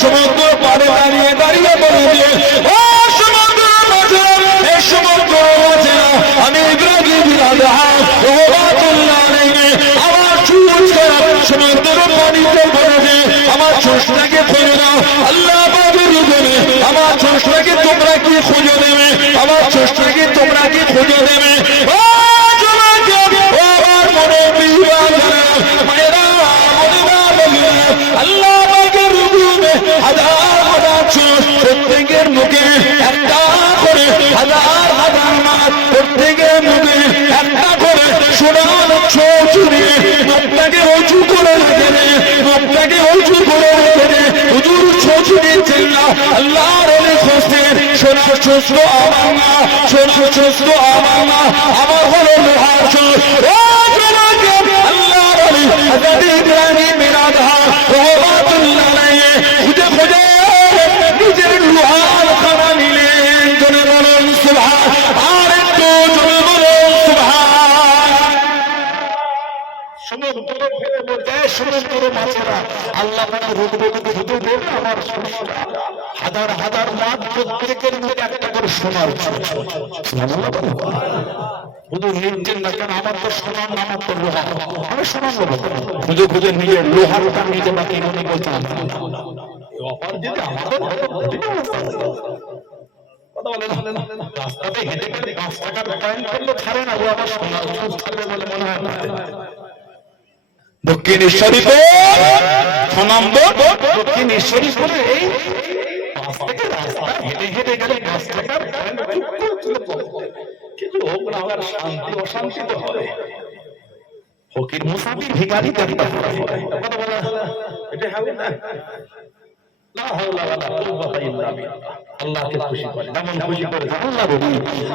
সমুদ্র পারে দাঁড়িয়ে আল্লাহর অনেক হোসেন সোনার তো আমার না সোনার তো আমার না আমার হলো লোহার ও আল্লাহর অলি সুবহান। সমুদ্রে ফেলে বলতে সমুদ্র মাছেরা আল্লাহ পাক রুকবে আমার সমস্যা হাজার হাজার মাছ প্রত্যেকের মধ্যে একটা করে সোনার আমার তো সোনার দক্ষিণেশ্বরী দক্ষিণেশ্বরী এই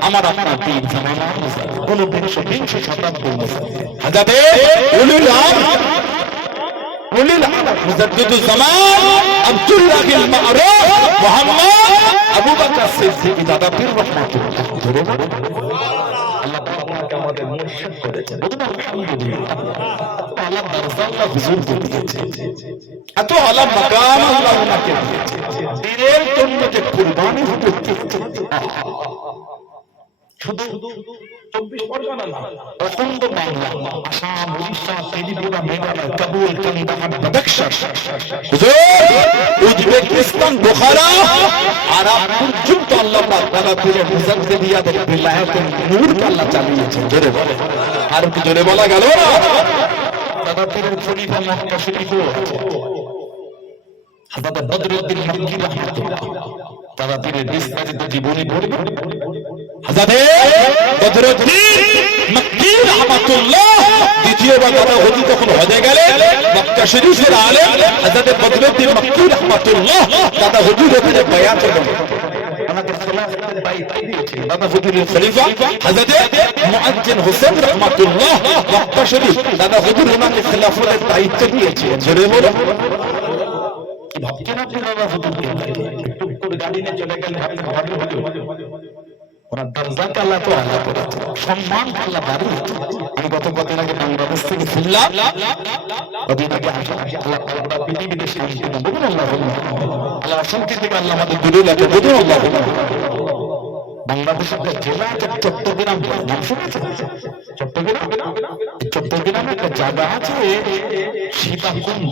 আমার আমার পীর জামানা কোন বিংশ বিংশ শতাব্দীর হাজাতে আম মুজাদ্দিদুল জামান আব্দুল্লাহ এত আলা মাকাম জন্য যে কুরবানি হতে শুধু চব্বিশ পরগনা না। অখণ্ড Bangla, Assam, Orissa, Tripura, Meghalaya, Kabul Kandahar Badakhshan Uzbekistan, Bukhara Arab পর্যন্ত আল্লাহ পাক দাদা পীরের মুজাদ্দিদিয়াদের বিলায়াতের নূর আল্লাহ চালিয়েছেন। জোরে বলে। আর কি জোরে বলা গেল না? দাদা পীরের খলিফা মক্কা শরীফও আছে। হাজরত বদরুদ্দিন মক্কি রহমাতুল্লাহ দাদা পীরের বিস্তারিত জীবনী পড়বে হাজারে বদরুদ্দিন মক্কি গেলেন শরীফের আলেম হাজরত বদরুদ্দিন মক্কি দাদা হুজুর ওখানে দিয়েছে দাদা হুজুরের হুজুর দায়িত্ব দিয়েছে আপনি দাদা হুজুরকে? একটু করে গাড়ি নিয়ে চলে গেলে আপনি ভাবলে হুজুর ওনার দরজাকে আল্লাহ তো আল্লাহ সম্মান আল্লাহ বাড়িয়েছে আমি গত কদিন আগে বাংলাদেশ থেকে ফিরলাম। কদিন আগে আল্লাহ পৃথিবীতে শান্তি না বলুন আল্লাহ আল্লাহ অশান্তি থেকে আল্লাহ আমাদের দূরে লাগে বলুন আল্লাহ বাংলাদেশের একটা জেলা আছে, চট্টগ্রাম। নাম শুনেছেন? চট্টগ্রাম? চট্টগ্রামে একটা জায়গা আছে, সীতাকুণ্ড।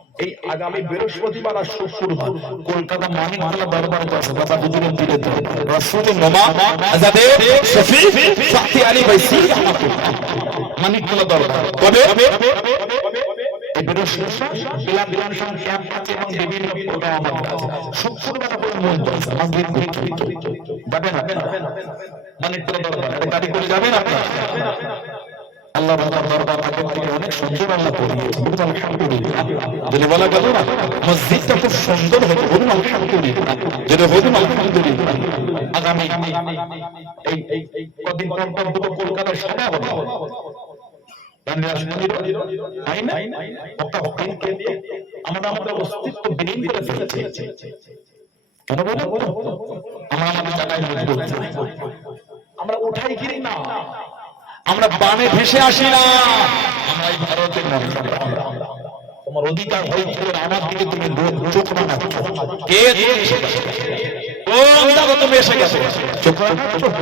এই আগামী বৃহস্পতিবার আর শুক্রবার কলকাতা মানি মানিকতলা দরবারে আছে দাদা হুজুরের দিলে রাসূলের নোমা হযরত শফি ফাতি আলী বাইসি রাহমাতুল্লাহ মানিকতলা দরবার কবে? এটা গাড়ি করে যাবেন আপনি আল্লাহ বাবার দরবার থেকে অনেক সুন্দর আল্লাহ করিয়েছে বলুন আলহামদুলিল্লাহ যদি বলা গেল না মসজিদটা খুব সুন্দর হবে বলুন আলহামদুলিল্লাহ যদি বলুন আলহামদুলিল্লাহ আগামী এই কদিন পর পর দুটো কলকাতার সভা হবে। আমরা আমাদের অস্তিত্ব কেন আমরা উঠাই গিরি না। আমরা বানে ভেসে আসি না। আমরা এই ভারতের তোমার অধিকার হয়েছিল আমার দিকে তুমি চোখ কে তুমি এসে গেছো? তুমি চোখ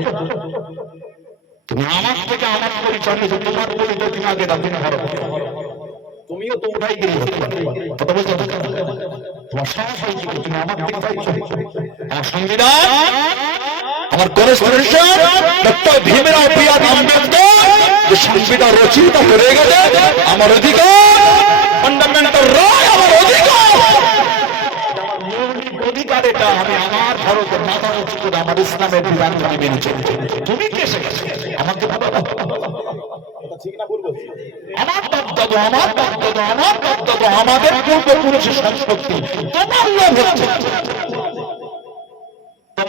তুমি আমার থেকে আমার পরিচয় তোমার পরিচয় তুমি আগে রাখবে না ভারত তুমিও তো উঠাই গেলে কথা বলছো তোমার সাহস হয়েছে কি? তুমি আমার থেকে আমার সংবিধান? আমার constitution doctor Bhimrao BR Ambedkar সংবিধান রচয়িতা করে গেছে, আমার অধিকার ফান্ডামেন্টাল রায় আমার অধিকার। অধিকার আমার ভারতের আমাদের পূর্বপুরুষের সংস্কৃতি, তোমার লোভ হচ্ছে।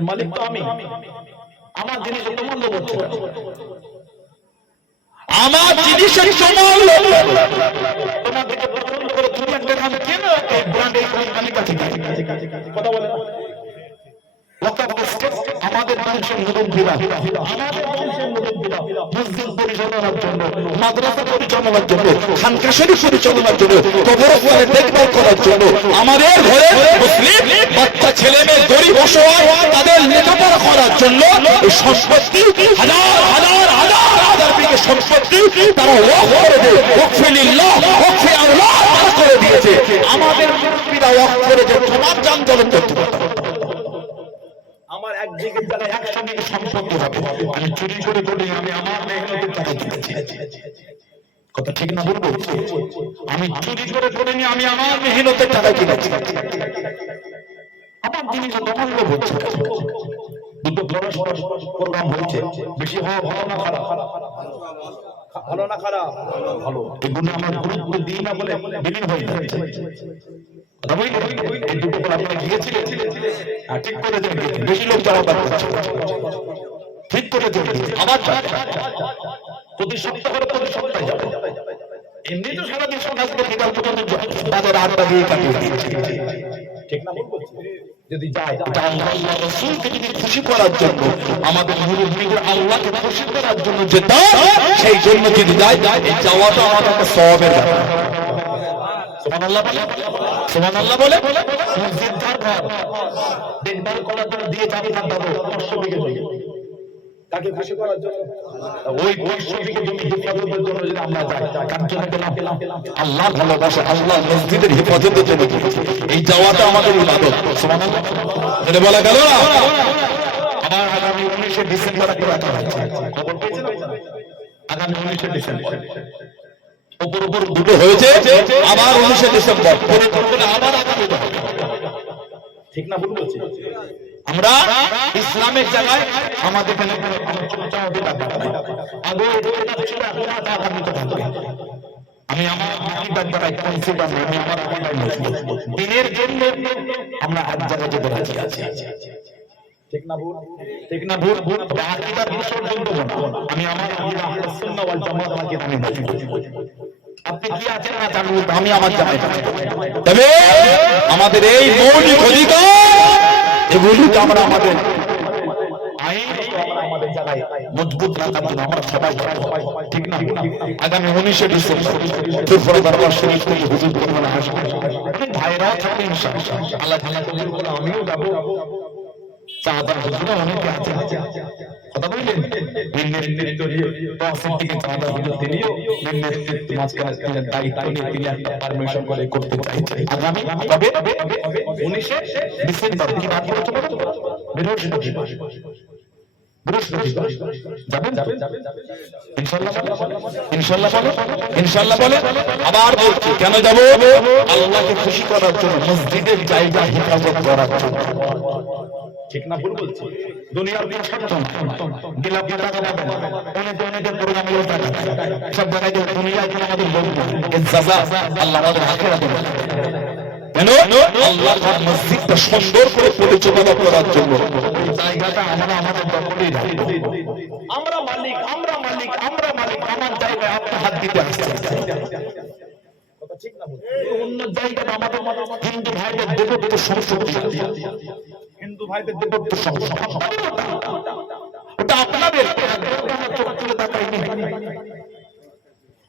মালিক তো আমি। আমার জিনিস তোমার লোক হচ্ছে আমার জিনিসের পছন্দ করে আমাদের মানুষের নতুন আমাদের মানুষের মুরব্বীরা মসজিদ পরিচালনার জন্য, মাদ্রাসা পরিচালনার জন্য খানকা শরীফ পরিচালনার জন্য কবরস্থানের দেখভাল করার জন্য, আমাদের ঘরে মুসলিম বাচ্চা, ছেলে মেয়ে, গরিব, অসহায়, তাদের লেখাপড়া করার জন্য এই সম্পত্তি, হাজার হাজার হাজার হাজার বিঘে সম্পত্তি তারা ওয়াক করে দেয় ওয়াকফিলিল্লাহ ওয়াকফি আল্লাহ করে দিয়েছে। আমাদের মুরব্বীরা ওয়াক করে যে তোমার যান পারতো আমার এক দিকের জায়গায় একশো দিকে সম্পত্তি হবে। আমি চুরি করে করে আমি আমার মেহনতের টাকা কিনেছি কথা ঠিক না বলব আমি চুরি করে করে নিয়ে আমি আমার মেহনতের টাকা কিনেছি আমার জিনিস অমূল্য হচ্ছে দুটো বড় বড় প্রোগ্রাম হয়েছে, বেশি হওয়া ভালো না খারাপ। ভালো না খারাপ? ভালো। এগুলো আমার গুরুত্ব দিই না বলে বিলীন হয়ে যাচ্ছে। করে ঠিক করে বেশি লোক যাওয়া ঠিক করে আবার প্রতি সপ্তাহ করে প্রতি সপ্তাহে যাবে। তো সারাদিন সকাল থেকে বিকাল পর্যন্ত বাজার দিয়েছে ঠিক না বলছি। যদি যায় এটা আল্লাহ রসুলকে যদি খুশি করার জন্য আমাদের মুরব্বীদের আল্লাহকে খুশি করার জন্য যে সেই জন্য যদি যায় এই যাওয়াটা আমাদের একটা সওয়াবের ব্যাপার। সুবহানাল্লাহ বলে? সুবহানাল্লাহ বলে? মসজিদ কার ঘর দেখভাল করার জন্য দিয়ে যাবে তার দাদু পাঁচশো বিঘে জমি তাকে খুশি করার জন্য। ওই জন্য যদি আমরা যাই কার জন্য গেলাম আল্লাহ ভালোবাসে আল্লাহ মসজিদের হেফাজতের জন্য এই যাওয়াটা আমাদের ইবাদত সুবহানাল্লাহ। এটা বলা গেল না? আবার আগামী উনিশে ডিসেম্বর একটা রাখা হচ্ছে খবর পেয়েছেন আগামী উনিশে ডিসেম্বর। উপর উপর দুটো হয়েছে আবার উনিশে ডিসেম্বর। পরিকল্পনা আবার আগামী ঠিক না ভুল বলছি? আমরা ইসলামের জায়গায় আমাদের এখানে কোনো আলোচনা হবে না। আগে ছিল এখন আগামীতে থাকবে। আমি আমার আকিদার দ্বারা কনসিডার আমি আমার দিনের জন্য আমরা এক জায়গায় যেতে রাজি আছি ঠিক না ভুল? ঠিক না ভুল? ভুল আকিদার বিসর্জন দেবো না। আমি আমার আকিদা আহলে সুন্নাহ ওয়াল জামাত আকিদা আমি বলি আপনি কি আছেন না জানুন? আমি আমার জায়গায় তবে আমাদের এই মৌলিক অধিকার এগুলিকে তো আমরা আমাদের। মজবুত আমরা ঠিক না আগামী উনিশে ডিসেম্বর ফুরফুরা দরবার শরীফ থেকে হুজুর পরিমাণ আসবে। অনেকে আছে কথা বললেন? নিম্নের নেতৃত্ব তহসিল থেকে চাঁদা হলো তিনিও। নিম্নের নেতৃত্ব মাঝখানে ছিলেন, দায়িত্ব নিয়ে তিনি একটা পারমিশন করে করতে চাইছেন। আগামী কবে? উনিশে ডিসেম্বর। কি বাদ বলতে বলো? বৃহস্পতিবার বৃহস্পতিবার যাবেন ইনশাল্লাহ ইনশাল্লাহ বলো ইনশাল্লাহ বলে আবার বলছি কেন যাব? আল্লাহকে খুশি করার জন্য মসজিদের জায়গা হেফাজত করার জন্য। ঠিক না ভুল বলছি। দুনিয়ার দিন সত্য গিলাপ টাকা পাবেন। অনেকে অনেকের প্রোগ্রামে টাকা সব জায়গায় যে দুনিয়া এখন আমাদের এর আল্লাহ আমাদের দেবেন কেন? আল্লাহ ঘর মসজিদটা সুন্দর করে পরিচালনা করার জন্য। আমরা মালিক আমরা মালিক আমরা মালিক, আমার জায়গায় আপনি হাত দিতে আসছেন।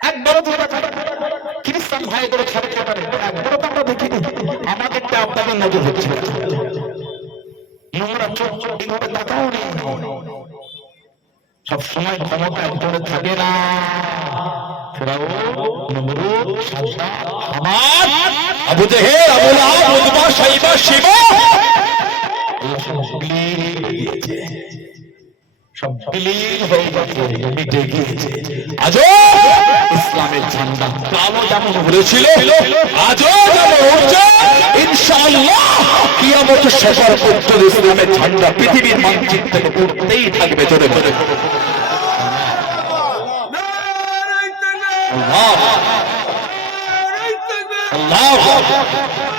একবারও তো করে ছাড়তে পারে। একবারও তো আমরা দেখিনি। আমাদেরটা আপনাদের নজর হচ্ছে। নোংরা চোখ এইভাবে তাকাও নেই সব সময় ক্ষমতা একজনে থাকে না। Abu Jahl, Abu Lahab, Utba, Shaiba, Shiba সব বিলীন হয়ে গেছে মিটে গিয়েছে। আজও ইসলামের ঝান্ডা। কালো যেমন বলেছিল আজও যেন উঠছে ইনশাআল্লাহ কিয়ামত শেষের পর্যন্ত ইসলামের ঝান্ডা পৃথিবীর মানচিত্র থেকে উঠতেই থাকবে জোরে জোরে। আল্লাহ। আল্লাহ।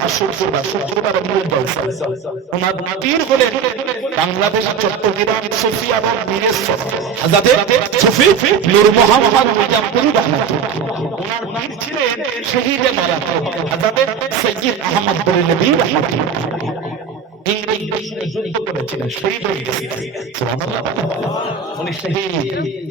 আর শুক্রবার শুক্রবার মূল জলসা ওনার পীর হলেন বাংলাদেশ চট্টগ্রাম সুফি এবং বীরেশ্বর হযরতে সুফি নূর মোহাম্মদ রহমাতুল্লাহ ওনার পীর ছিলেন শহীদে মারাতুল হযরত সৈয়দ আহমদ বরেলভী রহমাতুল্লাহ ইংরেজ যুদ্ধ করেছিলেন শহীদ হয়ে গেছিলেন উনি শহীদ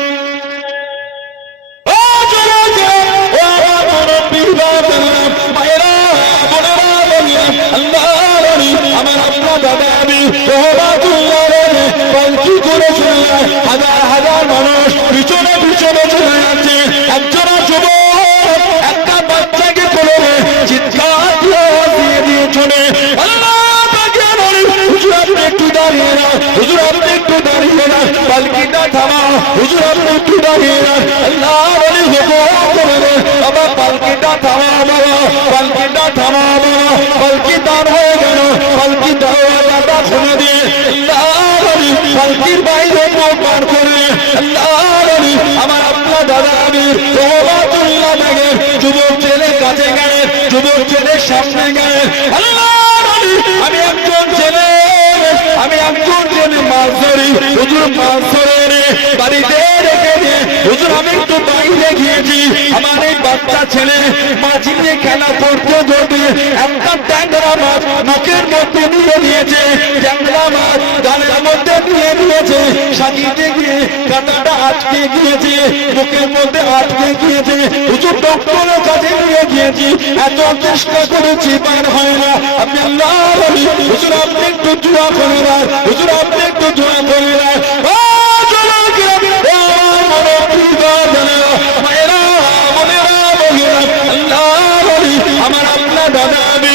হাজার হাজার মানুষ পিছনে পিছনে চলে যাচ্ছে। একজনা যুবক, একটা বাচ্চাকে চিৎকার দিয়ে চলে না থামা, বাবা, পালকিটা থামা বাবা পালকি দাঁড় হয়ে গেল পালকি দাঁড়া খুলে দিয়ে আল্লাহ বলি পালকির বাইরে মুখ বার করে আল্লাহ বলি আমার আপনার দাদা আমি রহমাতুল্লাহ লাগে যুবক ছেলে কাছে গেলেন যুবক ছেলে সামনে গেলেন আমি একজন ধরি হুজুর ধরে বাড়িতে রেখে দিয়ে, হুজুর, আমি একটু বাইরে গিয়েছি। আমার এই বাচ্চা ছেলে মাছ নিয়ে খেলা করতে করতে একটা ট্যাংরা মাছ মুখের মধ্যে নিয়ে নিয়েছে। ট্যাংরা মাছ গালের মধ্যে নিয়ে নিয়েছে সাজিতে গিয়ে কাঁটাটা আটকে গিয়েছে, মুখের মধ্যে আটকে গিয়েছে। হুজুর, ডক্টরের কাছে নিয়ে গিয়েছি। এত চেষ্টা করেছি, পার হয় না। আমি আল্লাহ হুজুর, আপনি একটু দোয়া করে হুজুর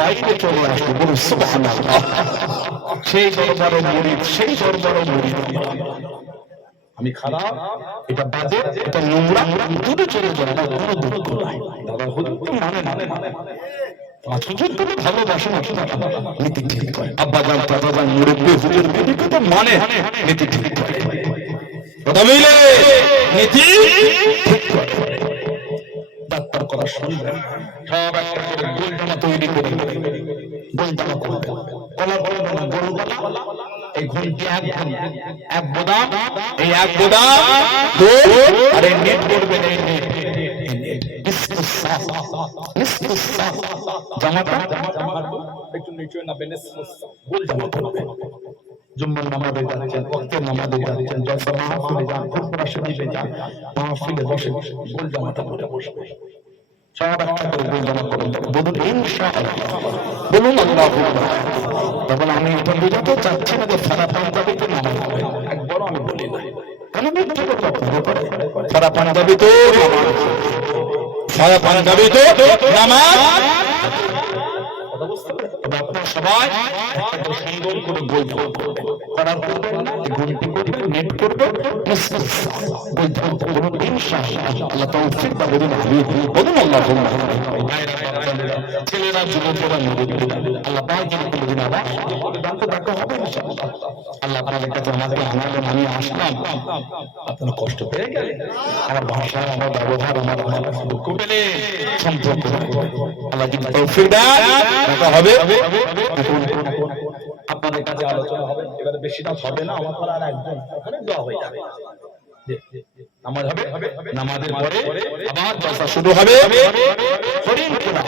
বাইরে চলে আসবে, বলুন সেই দরবারে মুরিদ, সেই দরবারে মুরিদ। আমি খারাপ, এটা বাজে, এটা নোংরা, দূরে চলে যায় না কোনো দুঃখ নাই। দাদা হুজুর তো মানে মানে নীতি ঠিক করে। আব্বা জান দাদা জান মুরব্বী, হুজুর বিবিকে তো মানে নীতি ঠিক করে। নীতি ঠিক করে। করা শুনবেন। সব একটা করে গোলজামা তৈরি করে গোলজামা করবে গলা বলবে না গরু গলা এই ঘন্টি এক এক বোদাম। এই এক বোদাম আর এই নেট করবেন এই নেট। জামাটা? একটু নিচে নাবেন গোল জামা করবে জুম্মার নামাজে যাচ্ছেন ওয়াক্তের নামাজে যাচ্ছেন জলসা মাহফিলে যান ফুরফুরা শরীফে যান মাহফিলে বসে বসে গোল জামাটা পরে বসবে। সব একটা করে জামা করে বলুন, ইনশাআল্লাহ। বলুন, আল্লাহ তখন আমি এটা বোঝাতে চাচ্ছি না যে সারা পাঞ্জাবিতে নামাজ হবে একবারও আমি বলি না। কেন মিথ্যে কথা আপনার সারা পাঞ্জাবি তো সারা পাঞ্জাবি তো নামাজ। কথা বুঝতে? তবে আপনারা সবাই সুন্দর করে গোল করার করবেন না করবেন নেট করবেন গোল করবেন ইনশাআল্লাহ আল্লাহ তৌফিক দান করুন আমিন বলুন আল্লাহ ছেলেরা যুবকেরা মুরব্বীরা আল্লাহ পাক যেন কোনোদিন আবার ডাকতে ডাকা হবে ইনশাআল্লাহ আল্লাহ আপনাদের কাছে আমাকে আনালেন আমি আসলাম আপনারা কষ্ট পেয়ে গেলেন। আমার ভাষা আমার ব্যবহার আমার আমার দুঃখ পেলে সম্পর্ক আল্লাহ যদি তৌফিক দেন দেখা হবে। এখন আপনাদের কাছে আলোচনা হবে এবারে বেশি রাত হবে না আমার পর আর একজন ওখানে দেওয়া হয়ে যাবে। নামাজ হবে নামাজের পরে আবার জলসা শুরু হবে। হরিণ খোলা।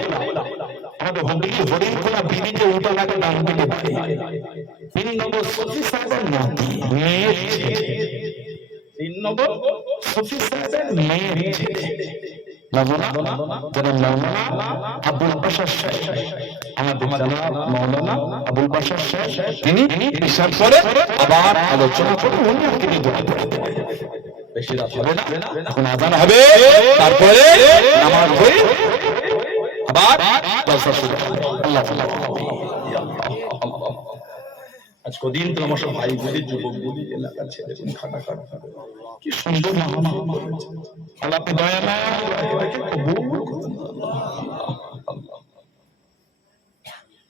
আমাদের হুগলি হরিণ খোলা বিড়িতে উঠে লাগে ডান দিকে বাড়ি তিন নম্বর সফি সাহেবের নাতি মেয়ের তিন নম্বর সফি সাহেবের মেয়ের মৌলানা যারা মৌলানা আবুল বাসার সাহেব আমাদের জানাব মৌলানা আবুল বাসার সাহেব তিনি বিশ্বাস করে আবার আলোচনা করে উনি তিনি দোয়া বেশি রাত হবে না? এখন আজান হবে। তারপরে নামাজ হয়ে আবার জলসা শুরু আল্লাহ আল্লাহ আল্লাহ আজ কদিন তো আমার সব ভাই বলি যুবক বলি এলাকার ছেলে কোন খাটা খাটা কি সুন্দর মহামা করেছে আল্লাহ আপনি দয়া মায়া করে এটাকে কবুল করুন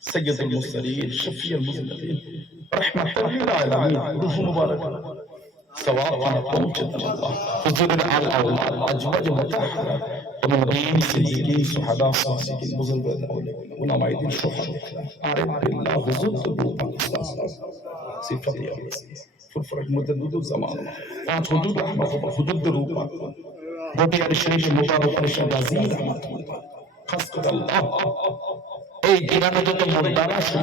سيد المرسلين شفيع المذنبين رحمة للعالمين روح مبارك سواء قومت الله حضور الأولاد أزواج এবং রমজান সিদ্দিকিন সাহাবা সিদ্দিকিন বুজুর্গদের আউলিয়া উলামায়ে শুহাদা আরিফুল্লাহ হুজুর দুরুদ পাক সিফাত ইয়াউস ফুরফুরাত মুদাদুদ জামান পাঁচ হুজুর রহমাতুল্লাহ হুজুর দুরুদ পাক বটিয়ার শরীফে মুবারক যত মুদ্দারা আছে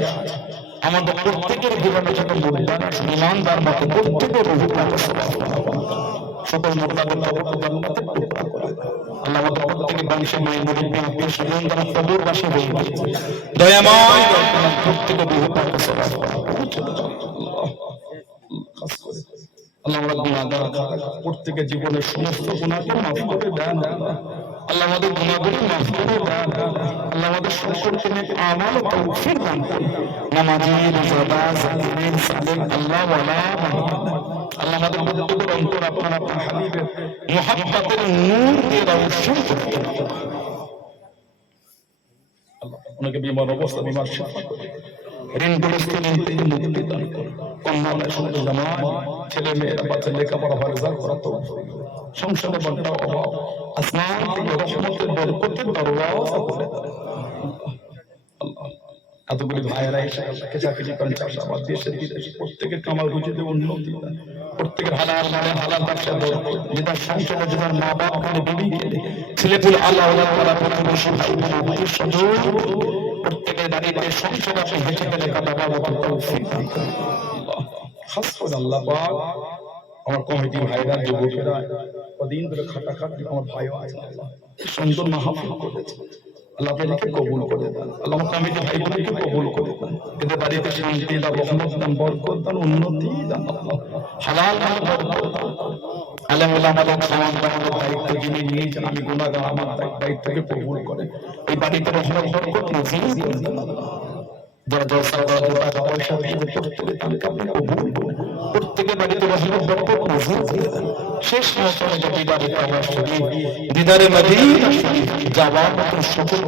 আমাদের প্রত্যেকের জীবনে যত মুদ্দারা ইমানদার মতো প্রত্যেকের রুহ সকল আল্লাহ আমাদের আল্লাহ প্রত্যেকের জীবনের সমস্ত গুনাহকে মাফ করে দেন। আল্লাহ আমাদের গুনাহগুলো মাফ করে দেন। আল্লাহ আমাদের সকলকে নেক দান আল্লাহ আল্লাহ আমাদের প্রত্যেকের অন্তর আপনার আপনার হাবিবের মুহাব্বতের নূর দিয়ে আল্লাহ ওনাকে বিমার অবস্থা বিমার শিক্ষা ঋণগ্রস্ত ঋণ থেকে মুক্তি দান করুন। কন্যালয় সঙ্গে প্রত্যেকের কামাল রুজিতে উন্নতি প্রত্যেকের মা আল্লাহ প্রত্যেকের গেলে আমার কমিটি ভাইরা, যুবকেরা, কদিন ধরে খাটাখাটি আমার সুন্দর মাহফিল করেছে। আল্লাহ কবুল করে দেন। আল্লাহ আমাকে কমিটি ভাই বোনকে কবুল করে দেন। এদের বাড়িতে শান্তি দান রহমত দান বরকত দান উন্নতি দান হালাল দান বরকত। দান আমাদের সমাজ আমাদের দায়িত্ব যিনি নিয়েছেন আমি গুণাগার আমার দায়িত্বকে কবুল করে। এই বাড়িতে রহমত বরকত নজির করে দেন আল্লাহ। যারা জলসা করা পয়সা দিয়ে প্রত্যেকে তাদেরকে আপনি কবুল করুন। প্রত্যেকে বাড়িতে নজির শেষ মৌসুমে যদি বাড়িতে আমার দিদারে মদিনা শরীফ যাওয়ার মতো সকল।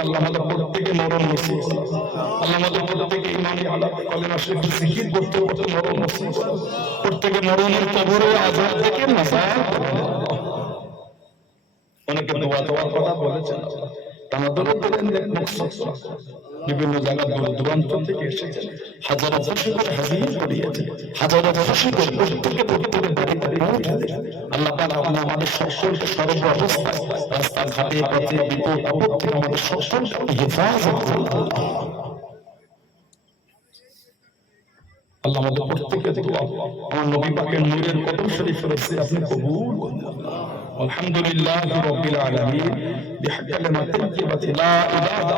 আল্লাহ আমাদের ভালো প্রত্যেকে মরণ নসিব আল্লাহ আমাদের প্রত্যেকে ইমানই আলাপ কালিমা শেষ জিকির করতে করতে মরণ নসিব। প্রত্যেকে থেকে নাজাত। অনেকে বলেছেন দেখ মকসদ বিভিন্ন জায়গা দূর দূরান্ত থেকে এসেছেন হাজারো খুশি করে হাজির করে আল্লাহ আপনি আমাদের সকলকে অবস্থায় রাস্তাঘাটে, পথে, বিপদ আমাদের সকলকে হেফাজত করুন। আল্লাহ আমাদের প্রত্যেকের আমার নবী পাকের নূরের কদম শরীফ রয়েছে, আপনি কবুল করুন। الحمد لله رب العالمين بحق كلمة طيبة لا إله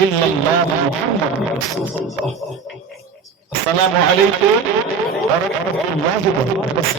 إلا الله محمد رسول الله. السلام عليكم ورحمة الله وبركاته.